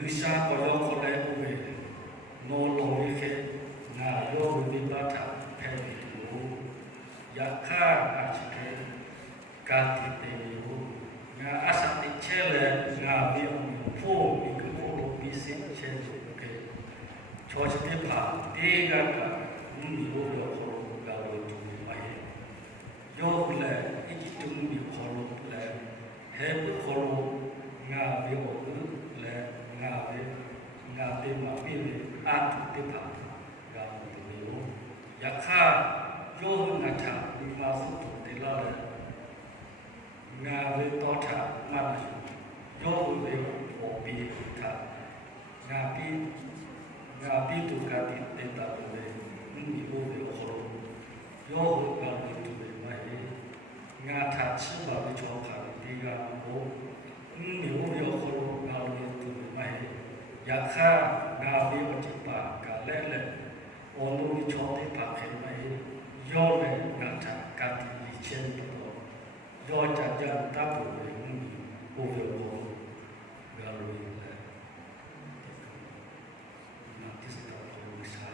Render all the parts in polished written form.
Luisa Koyo Kole Uwe, no Lorike, Na Yo Vibata, Pelitu, Yaka Achike, Gati Pelitu, Na Asati Chele, Na Bion, Fo, Mikolo, Bisi, Chele, Chojitepa, Dega, Yo Kolo, Galo to Mai, Yole, Ijitum, Kolo, Heb Kolo, Na Bio, Nga be ma be at te pa ga mo te yo yakha yo na tha ni ma su to te la nga be to tha ma na yo be o bi tha nga bi tu ka ti te ta be ni yo be o ro yo ga be tu be ma ye nga tha chi ba be cho kha ti ga mo ni yo be o ro ga be tu be ma ye Yakha Nabi Otipa Galele Olu Choti Pakemai Yole Gata Gati Chen Yoja Jan Tapu Uvo Galui Natista Luisa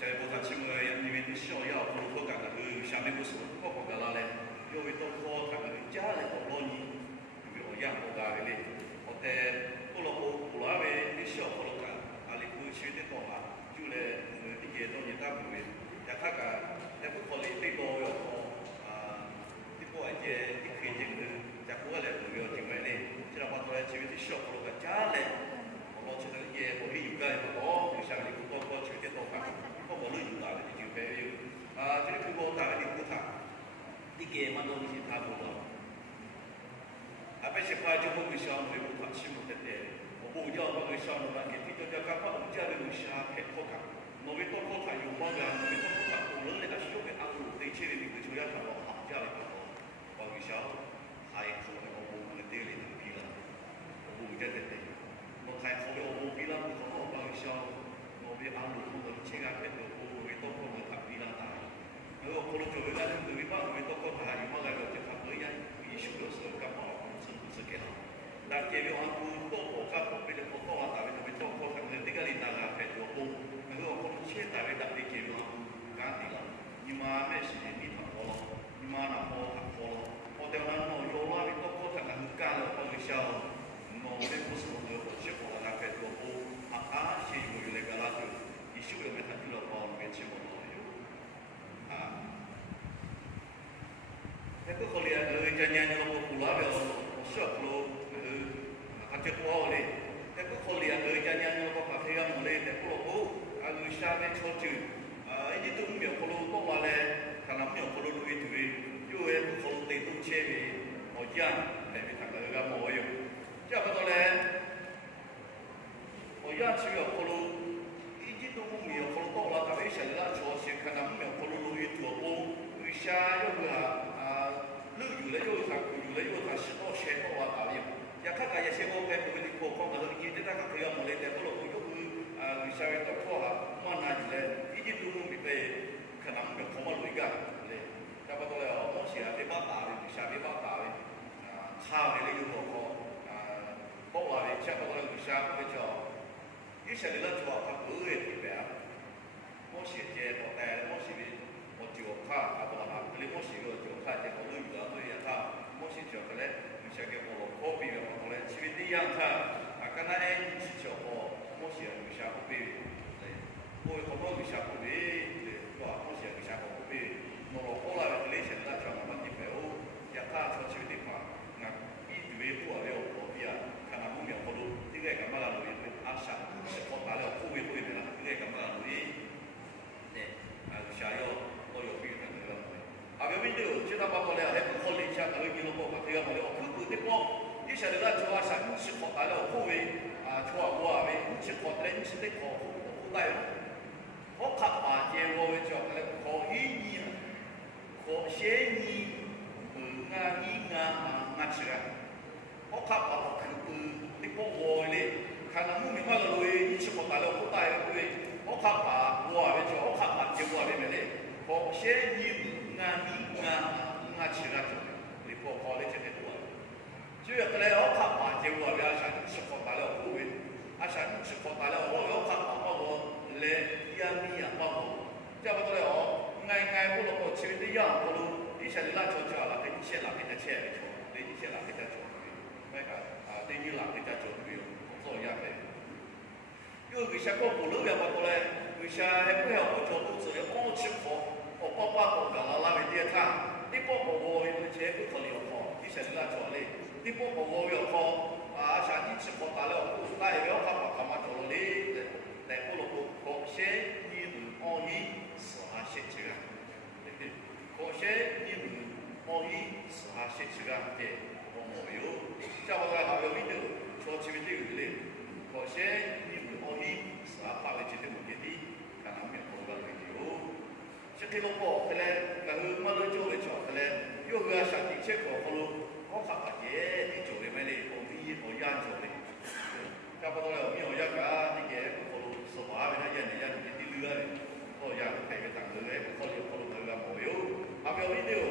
在我看新闻里面的小药，我感觉下面不是我国家那嘞，有一种可谈的家里好多年，比如养国家的嘞，我在过了过了为的小好多干，阿里过去的多嘛，就来一些东西大部分，也看看，也不可能最多要这个一些一块钱的，在国外来不要境外嘞，这样话出来就有的小好多干家嘞，我老觉得也我们有干不多，就像你多去的多干。我们有大的就没有这个我大的不谈，你给嘛东西他不懂，别是快就不会想会不谈起不得的，我不要不会想的嘛，给提到要干嘛，我家里有啥配合干，我们多谈有嘛个，我们多谈我们那个小的安路对起的那个就要谈到行家里头，我会想还可能我们的店里头比了，我不觉得的，我还可能我比了不可能我会想。我们安路我们切干的，我们都可能谈比较大。如果可能做一个人对方，我们都可能还有么个就差不多一样，一修的时候干嘛是不是给了？那这边安路多国家或者多多啊，大概我们多可能这个领导啊，在做工，如果可能切大概大概这边安路干的了，你妈没时间你谈好了，你妈那好谈好了，我等下我有那边多可能很干了，我们想，我们不是我们我去过那边做工。是有那个那就一修了没他就了包里面去我都有那个后来今年我不拉了，我小不了他就多嘞，那个后来今年我把这个木嘞那不了下面抽酒一直都没有不了多话嘞，看他没有不了路一堆，因为不了得都切的，我讲那边他那个没有，这个多嘞。我要去要可能一直都没有可能到了，但是现在做些可能没有可能路一做工，为啥有个路有了有啥，有了有啥许多钱多啊，导演，也看看也些我们不会过光的，一直在看这个没来的，不了有为啥要到错啊，慢拿起来，一直都没被可能没有什么路个，嘞，差不多了，我写别把大的，下别把大的，差的有个包话的，差不多了，为啥不叫？以前的那做他不会特别，我写些我带我写的我就看不啦，这里我写个就看这好多有的对呀他，我写就个嘞，有些个我可比的我嘞，其实这样他跟他一起就好，我写有些不比，对，我好多有些不比，对，是吧？我写有些不比，我后来这里现在就慢慢的没有，也他出去的话，那一对不了我比啊，看他不秒好多，这个干嘛啦？阿啥？是好大嘞。晓得啦，就话啥，你去考大了后卫啊，就话我啊喂，你去考得你去得考后代了，我考啊，结果为叫个考一年，考些年，啊一啊去个，我考啊去你不我嘞，看到我明白了喂，你去考大了后代了喂，我考啊我啊喂叫我考啊结果啊喂嘞，考些年啊去个，你不考嘞就得多。就要来我看嘛，结果不要想吃好大了后卫，想吃好大了我要看嘛，我来养米啊，我叫不得了，挨不了我吃的养不了，以前的那就叫了，跟以前那给他钱没错，对以前那给他做的，那个对你那给他做的没有，工作一样的。有为啥我不路要不过来？为啥还不要我做肚子的？我吃好，我爸爸讲了，那为点他，你爸爸我有钱不可能好，以前的那做的。你不我要考像你去考大了，那也要考嘛做了哩，来不了考些你们奥义是下写这个，考些你们奥义是下写这个的，我没有，叫我来好有一点，说前面都有嘞，考些你们奥义是下发为这个目的地，看他们考个没有，这个老婆后来然后马上就会叫后来，有个上地铁考好了。我看下嘢，你做嘅咩咧？我咪我研究咧，差不多了，咪我一家啲嘢，我十八嘅啦，人哋啲女啊，我也係嘅等佢嘅，我佢嘅冇有，後邊呢條，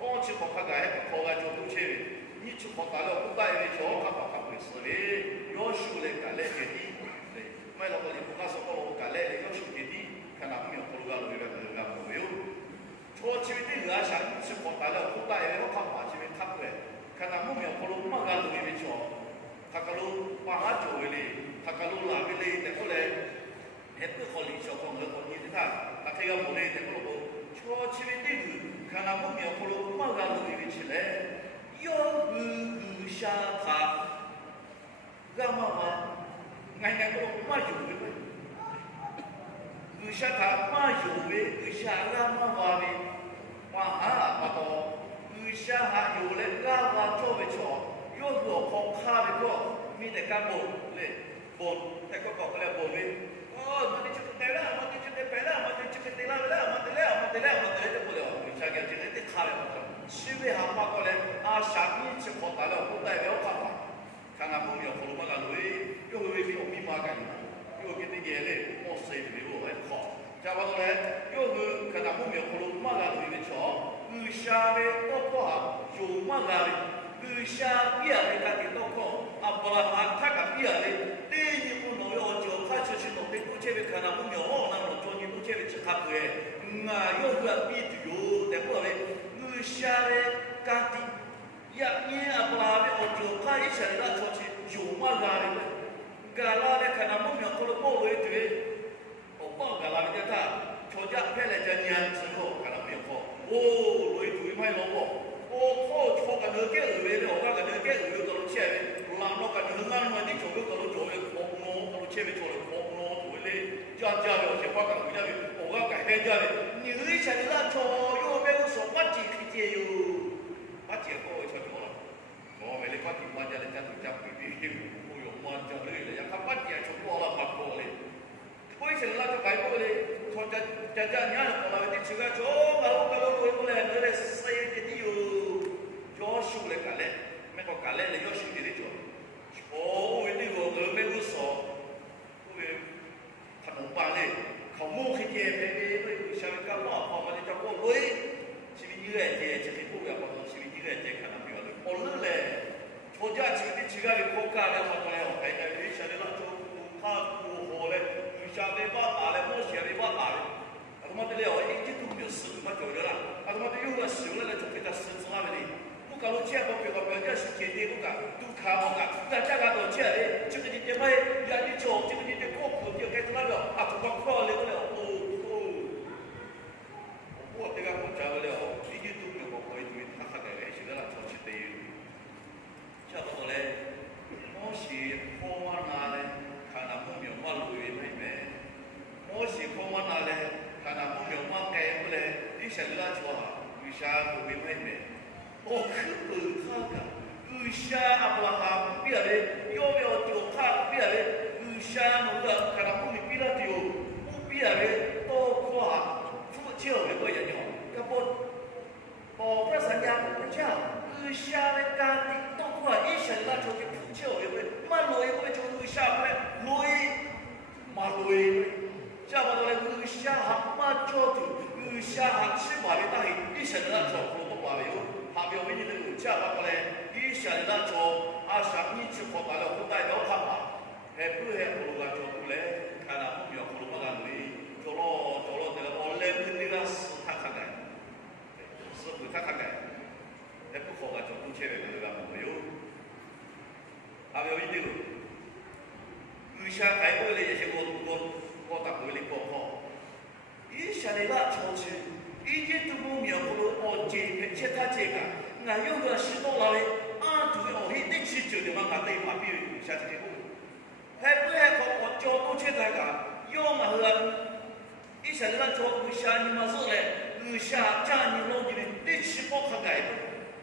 我去學下嘅，學下做東西嘅，你去學大了，不帶嘅做，佢學會事咧，要學咧，幹咧嘅啲，咪落個你不講什麼，我幹咧，要學嘅啲，看他們有學個女嘅冇有，我去啲人想去學大了，不帶嘅，我看下去邊睇嘅。看他们有可能马家路里面去，他可能把他做回来，他可能拿回来，但后来还不好理小朋友和你的他可以要回来，但可能我去的地方，看他们有可能马家路里面去来，要下他，干嘛嘛？俺可能马有的不，下他马有的，下俺嘛话的，把到。下下有嘞，拉拉做为错，有个好卡的个，咪得干不嘞，不，那个搞个嘞不嘞，哦，那你就得了，那你就得白了，那你就得了，没得不了，为啥个就得卡了？去为啥发过来？下面去考大了，不代表干嘛？看俺们有好多么个路，有为有密码干的，有给你眼嘞，我谁没有还好，加不到嘞，有个看俺们有好多么个路的错。下面都不好，有么个的，下边的他的都讲，不然他个边的，第一步农药就开始去弄的，都这边看到农药哦，那么做你都这边去看不哎，有个比的有，但不嘞，下的干的，年不然的我就看一下那出去有么个的，干了的看到农药可能不会对，我帮干了的他，出家派来叫年之后看到没有好。哦，雷鬼派老婆，我靠，错个那个二位的，我讲个那个二位到了前面，让那个那个嘛，你做个到了做的黄龙，到了前面做的黄龙做的，家了，先把个回家的，我讲个黑家的，你以前的那错，有没有说把几去接哟？把结果我瞧着了，我没得把几把家的家都家回避，我用嘛家累了，要看把结出过了把过嘞，我以前那就改过嘞。家你看，后来的这个做，我回来，那来谁的有要求来干嘞？没个干嘞，要求的做。哦，为那个没有说，为他能办嘞，靠某些店为下面干嘛？他们叫我累，是不是一个店？这边不要跑到，是不是一个店看到没有？我累嘞，我家这边这个的国家的话，都来我看看，你晓得那做他如何嘞？下面把打嘞，我下面把打嘞。他妈的了，一都没有死，他走的啦。他妈的有个死了，就给他死死那边的。不搞了钱，我别个别人是天天不干，都看不干。那家家都钱嘞，这个你得买，让你做，这个你得过苦，就该是那个不光靠那个了，我这个我讲不了，一点都没有可以对他那个现在那超级的，差不多嘞。我是好玩哪嘞？看那后面马路的妹妹，我是好玩哪嘞？看那后面马街不嘞？你晓得那chỗ啊？为啥后面妹妹？我去不他个，为啥不啦？比啊嘞，有没有就卡比啊嘞，下那个看到不比了就不比啊嘞，多夸富少的个人用，要不不สัญญาของพระเจ้าชาในการติดต้องว่าอิสราเอลโจจะผู้เชี่ยวเลยมาลอยก็โจชาไปลอยมาลอยชามาเลยชาหักมาโจถึงชาหักชิบาเลยได้อิสราเอลโจผู้ต้องว่าอยู่หาก有ไม่ได้ชามาเลยอิสราเอลโจอาสามีจะขอตาเราผู้ใต้เราทำมาเฮ้เพื่อให้คนเราโจดูแลขณะผู้มีคนมากันเลยโจโลแต่ละคนเล่นมือนี่ก็สุดท้ายทางไหน是不太看改，那不好啊，就不切的那个没有，还有一点，有些改过来也是我打过来过好，一下来那超市，一件都没有我这他这个，俺有个10多了嘞，对哦，那吃酒的嘛，俺对嘛比下这个，还不还我交多切他个，要么和一下来那做下你嘛是嘞。下家你老你的，你吃饱看改，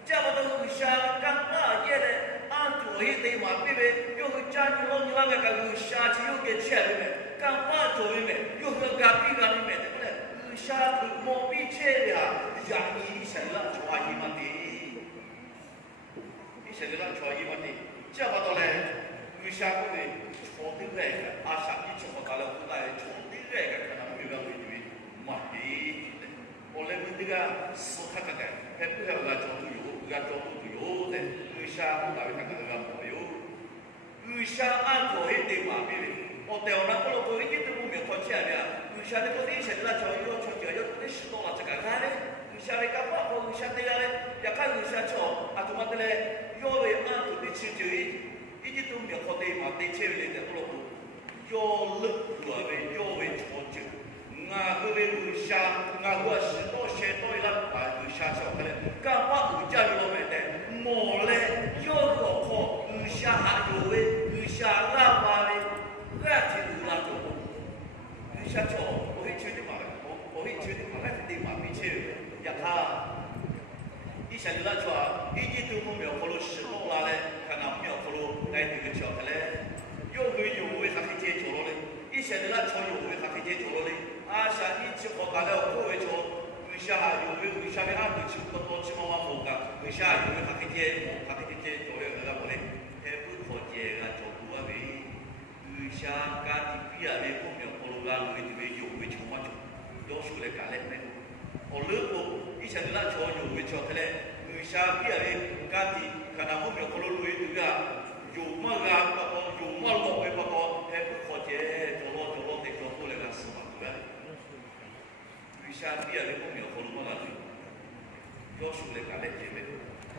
家不都下刚爷嘞，做一对嘛，别别，有个家你老你那个下去有个钱的没，刚做的没，有个干比干的没，对不对？下去毛笔钱的啊，家你现在做一嘛的，你现在做一嘛的，家不都嘞，下个的做的来个，下你做到了不来做的来个，可能没有回去嘛的。我来问这个斯塔克改，还不晓得个交通有，个交通有的，有些我大概看看个没有，有些按做一点嘛，比如我调那个做一点都没看起来的，有些那个以前那交有交交有那10多了这个啥嘞，有些那个包括有些那个嘞，也看有些做，他妈的嘞，有的按做的吃就一直都没看到嘛，对前面的那个有乐有的有的做就。我个有下，我10多10多一了，有下小可能，干把有家有老妹的，没嘞，有个好，有下还有的，有下拉巴的，那挺有那种，有下做，我会觉得嘛，我会觉得嘛，那挺嘛，并且也他，以前那做，一直都没有可能10多啦嘞，可能没有可能来这个叫的嘞，有的还可以接做了嘞，以前那做有的还可以接做了嘞。像你去国家了，各位说，为啥有下面按去不多去往国家，为啥有他可以接做了那个嘞？还不可接个做不完呗？为啥家庭比啊嘞不苗可能个为这边有为情况就，要求来干嘞没？我如果以前那做有为做的嘞，为啥比啊嘞家庭可能不苗可能为这个有么个有么老为不多，还不可接做了得做不来个事嘛，对吧？下第二个公庙可能我那里，要求来干来姐妹，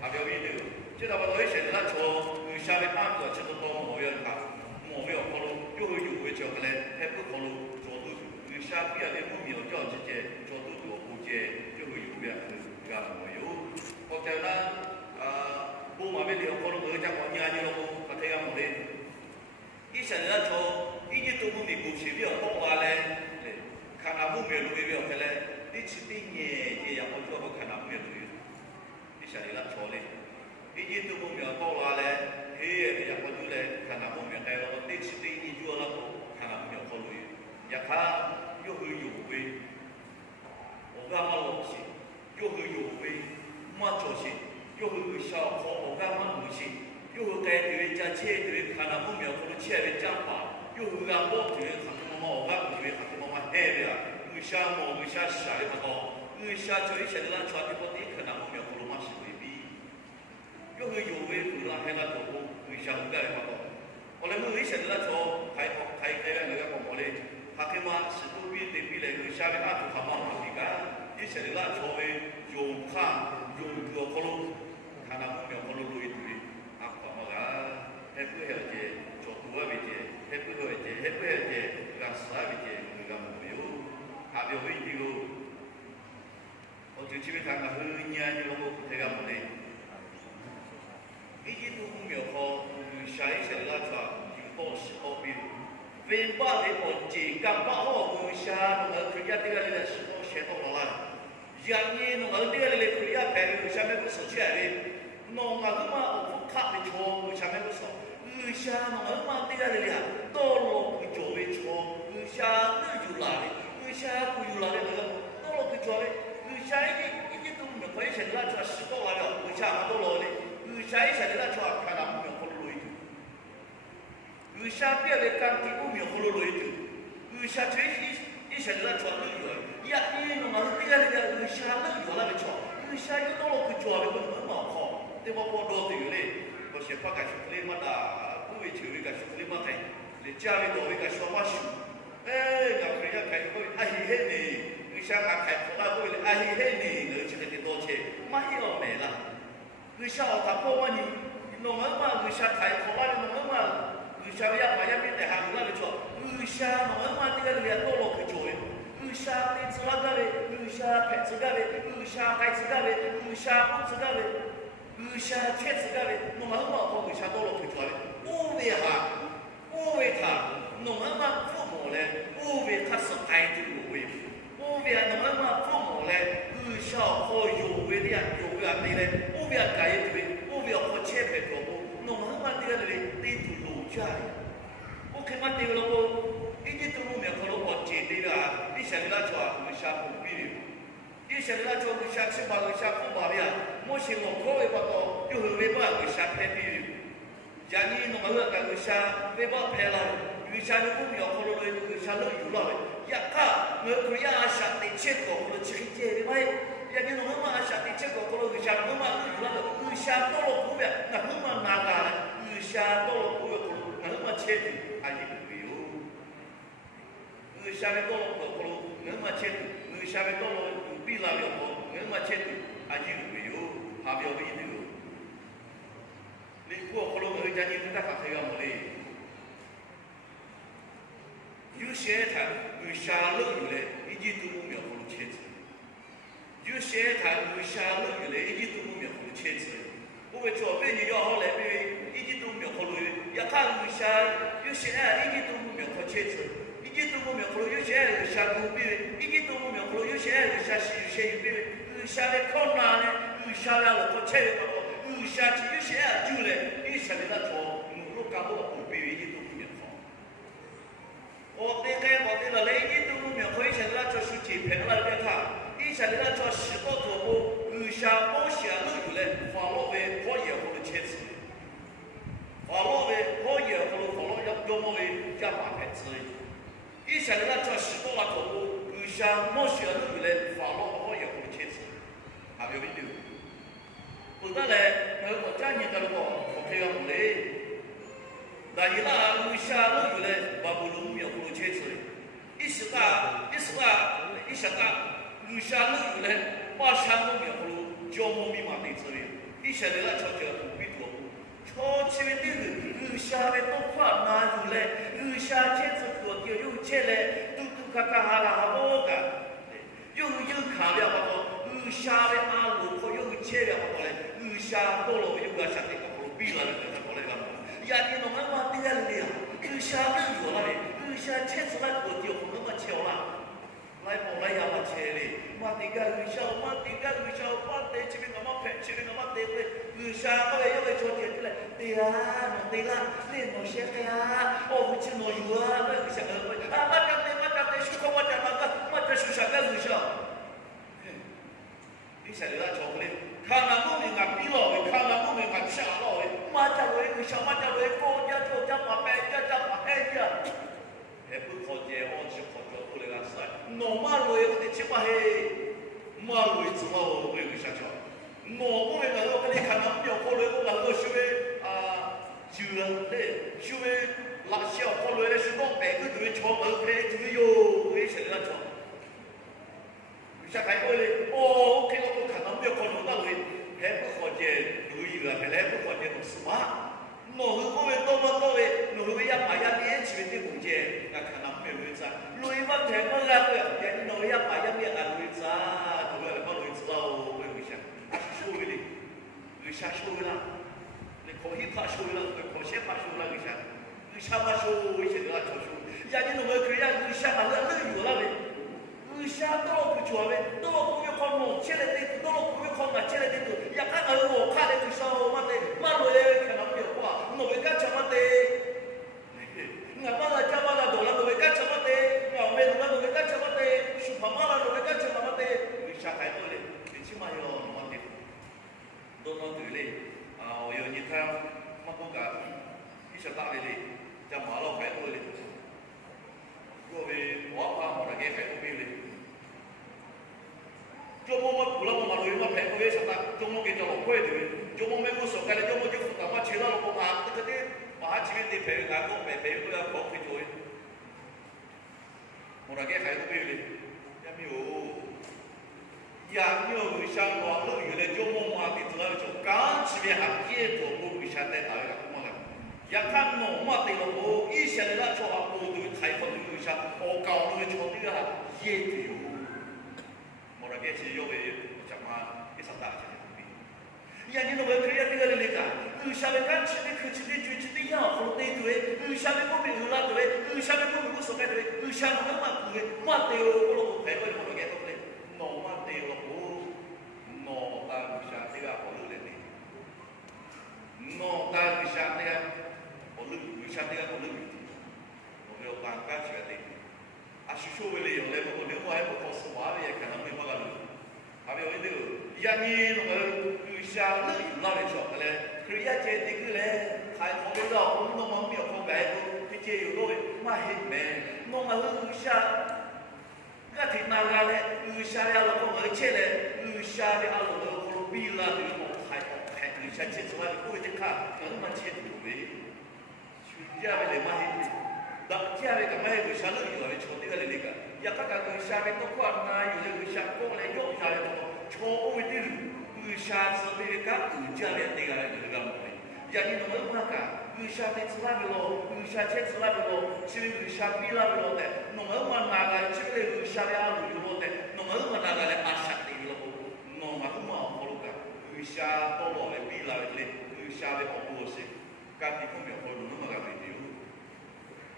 还表面的，这他妈都现在那做，下面按个这都到没有他，没有可能，有会叫个嘞，还不可能做到，下第二个公庙叫直接做到做不接，就会有边个没有，或者呢，不嘛边的可能我讲过年了不，他这样没得，以前那做，一年都不没过去，比较多话嘞。看他不没路没有回来，你吃的年也要我做不看他没路，你想你那错嘞，一年都没有到哪嘞，嘿也要我做嘞，看他不没来了，你吃的你做了不看他没有好路，也看又会有味，我干嘛老些，又会有味，没做些，又会小可我干嘛不些，又会改对加切对，看他不没有可能切对讲话，又会干我对，看他妈我干对，看他妈。哎呀，有些么有些啥的不多，有些就以前那穿的不地可能我们葫芦嘛是未必，有个有味有那还那做有些不干的不多，我们以前那做开那个我们他他嘛是都比来有些的那做他嘛不比干，以前那做的有看有个葫芦，看那我们葫芦一堆，啊，我们个还不晓得做多少的，还不晓得干啥的。还有一个，我就基本上个很年就我这个么的，一直都没有好，下一些那啥就到时候比，分把的我这刚把好我下那个人家这个那时候学到了啦，让你那个这个那个下面不是起来的，弄那个嘛我看的错，下面不是，下侬妈这个的呀，到了个教会错，下那就来的，下不有来的那个，到了个教会，下一都没关系，那就10到来了，下都来的，下一下的那就看到没有好多路，下别的讲的没有好多路，下这一下的那就路远，呀，你侬妈这个的下路远那个错，下一到了个教会不能好好，对吧？我多对嘞。是发个手里嘛的，不会求一个手里嘛的，你家里头一个小马手，哎，要开要开会，哎嘿你，你想俺开普拉会的，哎嘿你，你这个多钱，马要没了，你想他破嘛你，弄么嘛，你想开普拉的弄么嘛，你想要把那边的行那个做，你想弄么嘛这个连多了去做的，你想你自那个的，你想开自个的，你想开自个的，你想不自个的。下天子干的，侬妈妈帮为啥到了会做的？我为哈，我为他，侬妈妈父母嘞，我为他是爱的有为，我为侬妈妈父母嘞，小好有为的呀，有为啊对嘞，我为改对，我为好切配做不，侬妈妈这个嘞，对住路家的，我看嘛这个了我，一直都没可能我接对了，你想那做啊，为啥不比的？你想那做为啥吃饱为啥不饱的呀？我想我可会不到，就会为啥为啥拍比喻？家里弄个个为啥为啥拍了？为啥你不要可能为啥能有了？呀卡，我可呀想的结果可能去解的呗。呀你弄嘛想的结果可能为啥弄嘛有了？为啥到了后面那弄嘛哪干了？为啥到了后面可能那么切的还一个没有？为啥到了可能那么切的？为啥到了比那个可那么切的还一个没有？还没有一个。你过可能人家你不敢发这个么嘞？有些他为啥冷雨嘞？一直都没有可能切子。有些他为啥冷雨嘞？一直都没有可能切子。我们做别人要好来比，一直都没有可能。要看为啥有些人一直都没有可能切子，一直都没有可能。有些人为啥不比？一直都没有可能。有些人为啥是有些有比？为啥来困难呢？为啥来了不切的不？为啥有些人就来，你想的那错，我干不不比一直都没有好。我对该我对了，一直都没有可以想的那做是几平了的他，你想的那做10个做不？为啥我想都有嘞？法律为我也不能切子，法律为我也不能法律要么为加把牌子。你想的那做10个那做不？为啥我想都有嘞？法律我也不能切子，还没有理由。不得嘞，我家人的我这个不嘞，那伊拉为啥都有嘞？我不能没有不能切子，一时啊，一想啊，为啥都有嘞？马上都没有不能叫我密码没之类，一想的那叫不必多，超前面的人，为啥的都快拿有嘞？为啥切子可就有切嘞？嘟嘟咔咔哈啦好干，有看了不多，为啥的阿鲁可有切了不多嘞？为啥到了有个啥的个比了那个过来个？呀，你弄俺妈这个的呀，为啥能有了嘞？为啥切出来个就不那么巧了？来不来呀？我切嘞，妈这个为啥？妈这个为啥？妈这这边俺妈拍，这边俺妈对不对？为啥我来要来做点的嘞？对呀，弄对啦，你弄些个呀？我不去弄有啊，为啥个？啊，妈讲的，说话我讲那个，妈这是啥个为啥？你晓得那巧克力？看那我们俺比了的，看那我们俺下了的，马家来为啥马家来高家做家把白家把白家，还不靠街，我去靠脚过来个事，我马来我得去把嘿，马来之后为啥叫？我不能我跟你看那庙过来，我那个稍微就嘞，稍微辣小过来是讲白个对炒门配对哟，为啥那叫？下台过来，哦，给我看到没有？可能那位还不好见，留意了，还不好见，是吧？我是各位多么多位，我是要把一面前的空间，那看到没有位置？留意问题不然个，人我要把一面安位置啊，对不对？把位置哦，为啥？还是收回的，为啥收回了？你可以怕收回了，可先怕收了为啥？为啥怕收？为啥要收收？人我可以让为啥把那有了的？为啥到了不做嘞？到了不要靠弄起来的，到了不要靠拿起来的，也看到我看的为啥嘛的，嘛来看到没有哇？我们家怎么的？ 아침에 내 배를 가고 배우가 거기 조이 뭐라게 가고 배우리 야미오 야미오 의상과 의외의 조몽하게 들어가서 간 집에 함께 도고 의사대 나가 고마워 약한 뭐 뭐대로 이 시대가 좋아 모두 타이포드 의사 오가오의 초대가 예대요 뭐라게 지요에 정말 이상다 야니는 왜 그래야 되가 되니까 의사의 간치대 그 집에 주치대 야 홀대 되에 의사의 몸에 의라 되에 의사의 몸에 무속에 되에 의사는 얼마 그게 맞대요 그러고 배를 모르게 되는데 너 맞대요 너다 의사대가 모르네 너다 의사대가 모르네 오늘 반까지가 돼 아시쇼를 요래고 내가 해고 거스 와에 가는 거 봐가지고 아베 어디로 야니는 의사를 유라해서 그래 그래야 제대로래 가이코베가 운동만 미역고 가이고 이제 요로 마히메 농아 의사가 되나가래 의사를 하고 어체래 의사를 하고 빌라를 뭐 하이고 의사 제스와 꼬이데카 얼마 제도왜 주자를 마히메 daktiare ka mai ko shalu yo le choti ga le le ka ya ka ka ko sha be to kwa na yo le ko sha ko le yo sha le to cho o we dir ko sha so be ka u ja le te ga le ga mo ya ni no ma ka ko sha te tsla be lo ko sha che tsla be lo chi ko sha bi la be lo te no ma na ga chi le ko sha le a lu yo te no ma na ga le a sha te lo no ma ko ma ko lo ka ko sha to lo le bi la le ko sha le o ko se ka ti ko me ko lo no ma ga be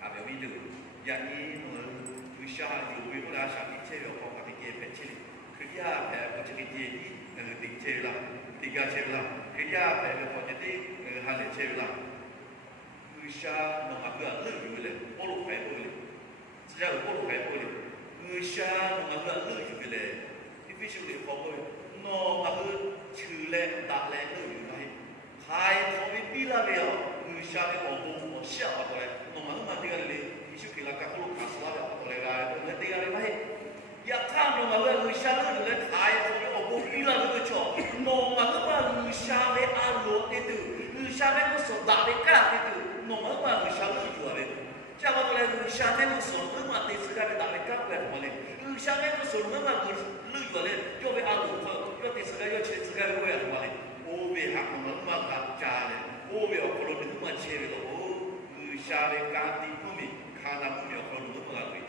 아베 위드 야니 의샤 요위라 샤티체요 포카티게 페치리 그리야 배 포치게 디기 딩체라 디가체라 그리야 배 포치티 할레체라 의샤 노마가 르유레 오로 배보리 진짜 오로 배보리 의샤 노마가 르유레 이피시리 포보리 노마가 츠레 다레 르유라이 하이 포비 빌라베요 의샤베 오보 오샤바레 nomás dígale, y si que la caja lo casaba, o le da, no le dígale más. Ya está, no me voy a luchar, no le trae, o por pila de hecho, no me voy a luchar a lo de tú, luchar a los soldados de cara de tú, no me voy a luchar a los jugadores. Ya va a luchar a los soldados, no te será de darle cara de mole. Luchar a los soldados, los jugadores, yo veo a los jugadores, yo te será yo che será de mole. O ve a como no me va a echar, o veo por lo que no me eche 의사의 간디 꿈이 가나 꿈이 어떤 넘어가고 있다.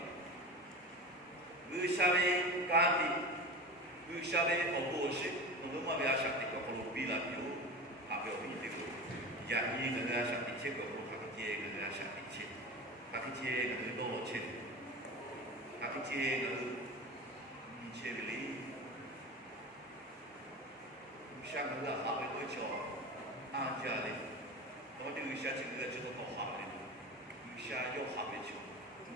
의사의 간디, 의사의 어부시 넘어가면 아샤티가 걸로 비라디오 앞에 오이되고 야이 그가 아샤티체 걸로 가기지에 그가 아샤티체 가기지에 그 노로체 가기지에 그 미체빌리 의사 그가 앞에 오죠 아자리 어디 의사 지금가 저도 더 하네. 샤요 하메죠.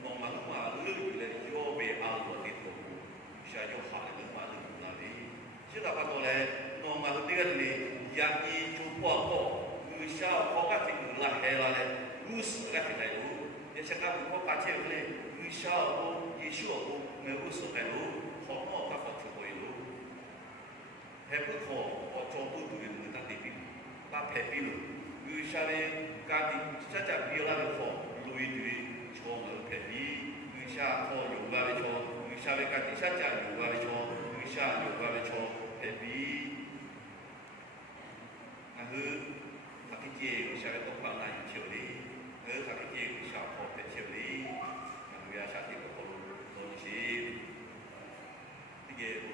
노마노마 르르레 요베 알로디토 샤요 하레는 말은 나리. 지다 봐도래 노마도 되겠네. 야기 주포고 의샤 거같은 라 해라래. 우스 같은 거요. 예체가 거 같이 그래. 의샤고 예수고 매우스 해로 허모 같은 거요. 해부코 어쩌고 두는 다 대비. 다 배비로 의샤의 가디 진짜 비어라는 거 루이들이 총을 배비 의샤 코 요가를 쳐 의샤의 가디 진짜 요가를 쳐 의샤 요가를 쳐 배비 그 가디지에 의샤의 똑바로 유치원이 그 가디지에 의샤 코 배치원이 우리가 샤티 코로 돈시 이게 뭐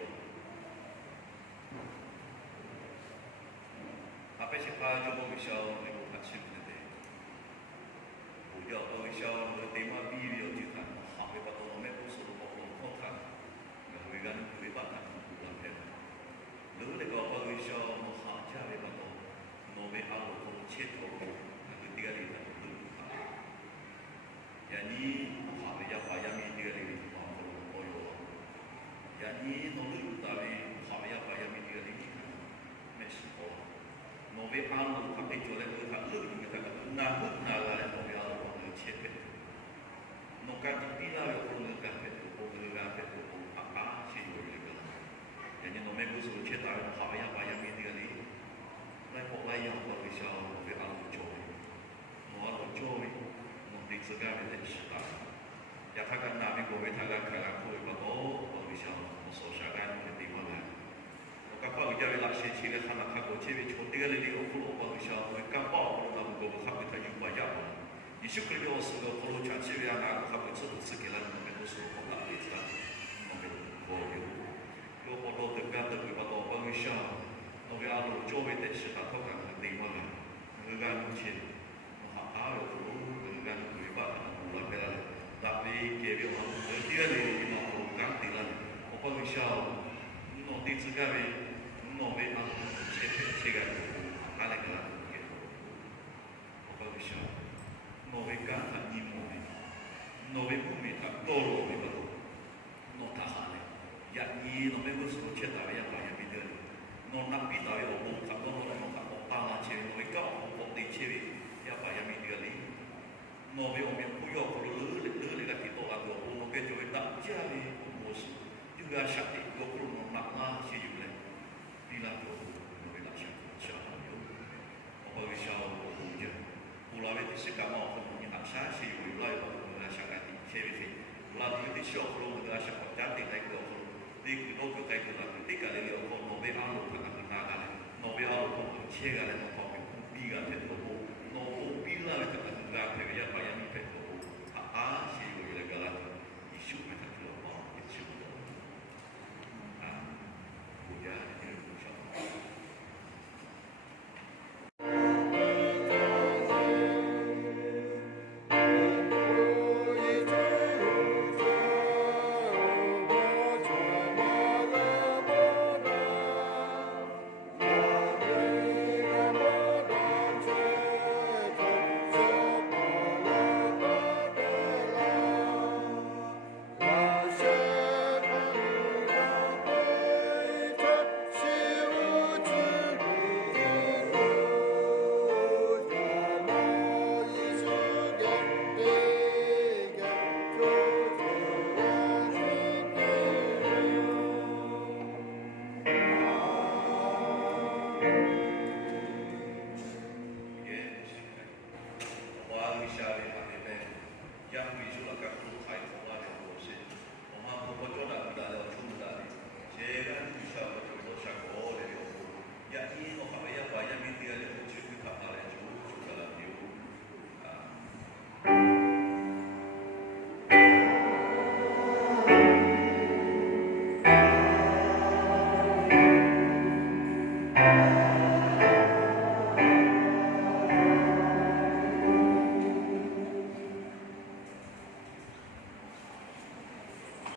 앞에 시파 조금 의샤 같이 있는데 自家的时代，也他跟那边国外他跟开个会不多，我们想我所下干的地方呢，我刚刚叫你那些去的他那他过去的从这个里头苦労，我们想我刚报我们国他们他有不一样，你去可以我是个苦労全去的那个他们自己来我们都是我们的子，我们我有好多的干的会不多，我们想我们阿鲁周围的是他他干的地方呢，我们干去。有苦跟对吧？无论别人，tapi dia bilang dia ni mau ganti lah. Apa misal, nanti sekarang, nanti aku cekak, kalau kita, apa misal, nanti ganti ni mungkin, nanti mungkin tak tolong ni betul, nanti tahan ni, yang ni nanti aku cerita yang banyak video ni, nanti tahu yang aku tak tahu orang tak tahu lah cewek, nanti kau aku di cewek. Apa yang dia ni, nabi orang punya kalau lelaki kita orang tua, orang kita juga tak jadi bos, juga sakit, kalau orang nak lah sih juga, bila tu nabi nak sakit, siapa tu, apa misal orang je, pulau itu sekarang orang punya aksa sih juga, orang punya sakit, sih, pulau itu siapa orang punya sakit, jadi tak kalau, di kita tu tak kalau, di kalau dia orang nabi alu tak nak kan, nabi alu orang cekak orang kau biar dia tu. Bila kita tengah kerja payah ni kita sih boleh galat isu kita keluar isu punya ini pusat. Yang